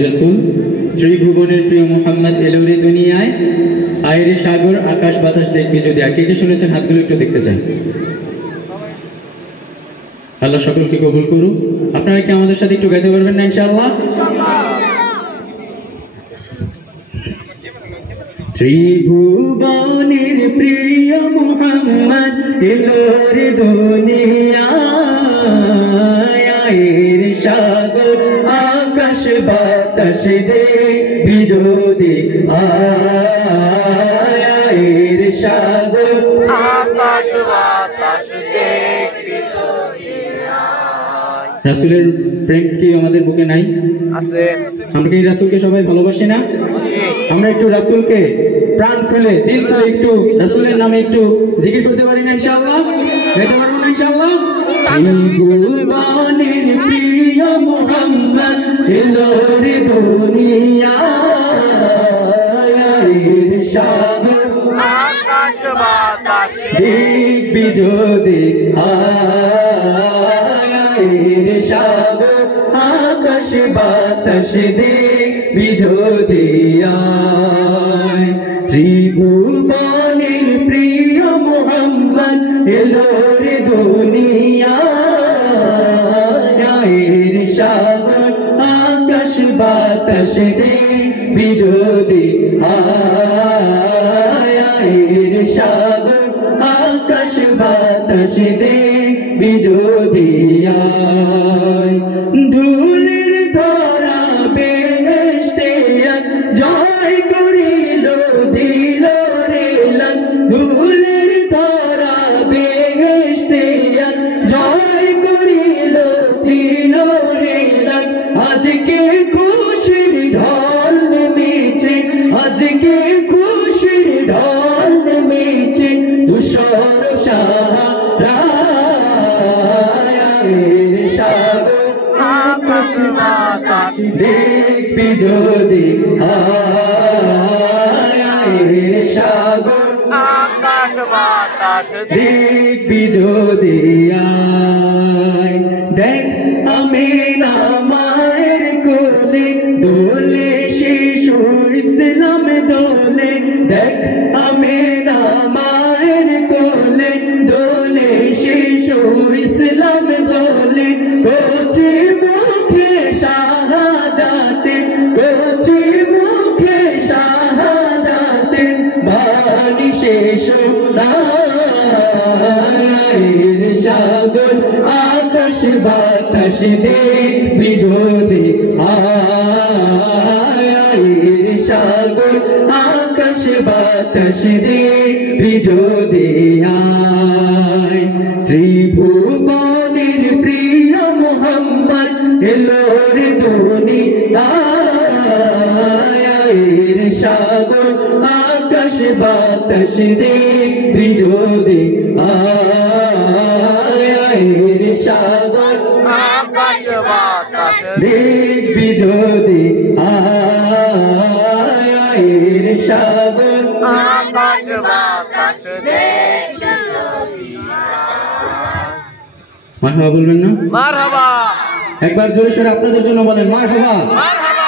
রাসূল ত্রিভুবনের প্রিয় মুহাম্মদ এলোরে দুনিয়ায়, আয়ের সাগর আকাশ বাতাস দেখবি যদি। কে কে শুনেছেন হাতগুলো একটু দেখতে চাই। আল্লাহ সকলকে কবুল করুক। আপনারা কি আমাদের সাথে একটু গাইতে পারবেন না ইনশাআল্লাহ? ত্রিভুবনের প্রিয় মুহাম্মদ এলোরে দুনিয়ায়, আয়ের সাগর আকাশ বাতাস দেখবি যদি। আয়ের সাগর আকাশ বাতাস দেখবি যদি। রাসূলের প্রেম কি আমাদের বুকে নাই? আছে। আমরা কি রাসূলকে সবাই ভালোবাসি না? আমরা একটু রাসূলকে প্রাণ খুলে দিল খুলে একটু রাসূলের নামে একটু জিকির করতে পারি না ইনশাআল্লাহ? গাইতে পারবো না ইনশাআল্লাহ? ত্রিভুবনের প্রিয় মুহাম্মদ এলোরে দুনিয়ায়, আয়ের সাগর আকাশ বাতাস দেখবি যদি। আয়ের সাগর আকাশ বাতাস দেখবি যদি। ত্রিভুবনের প্রিয় মুহাম্মদ এলোরে দুনিয়ায়, আয়ের সাগর আকাশ বাতাস দেখবি যদি। আয়ের সাগর আকাশ বাতাস দেখবি যদি। ধুলের ধরা বেহেশতে জয় করিল দিল রে লাল। ধুলের ধরা বেহেশতে জয় করিল দিল রে লাল। আজকে খুশির ঢল নেমেছে, আজকে খুশির ঢল নেমেছে ধূসর সাহারায়, সাগর আকাশ বাতাস দেখবি যদি। আয়ের সাগর আকাশ বাতাস দেখবি যদি। দেখ আমিনা মায়ের কোলে দোলে শিশু ইসলাম দোলে। দেখ আমিনা মায়ের কোলে দোলে শিশু ইসলাম দোলে। কোচি মুখে শাহাদাতে, কোচি মুখে শাহাদাতে বাণী শেষ আয়ের সাগর আকাশ বাতাস দেখবি যদি। আয়ের সাগর আকাশ বাতাস দেখবি যদি। ত্রিভুবনের প্রিয় মুহাম্মদ এলোরে দুনিয়ায়, আয়ের সাগর আকাশ বাতাস দেখবি যদি। আয়ের সাগর আকাশ বাতাস দেখবি যদি। আয়ের সাগর আকাশ বাতাস দেখবি যদি। মারহাবা বলবেন না? মারহাবা। একবার জোরে সোরে আপনাদের জন্য বলেন মারহাবা। মারহাবা।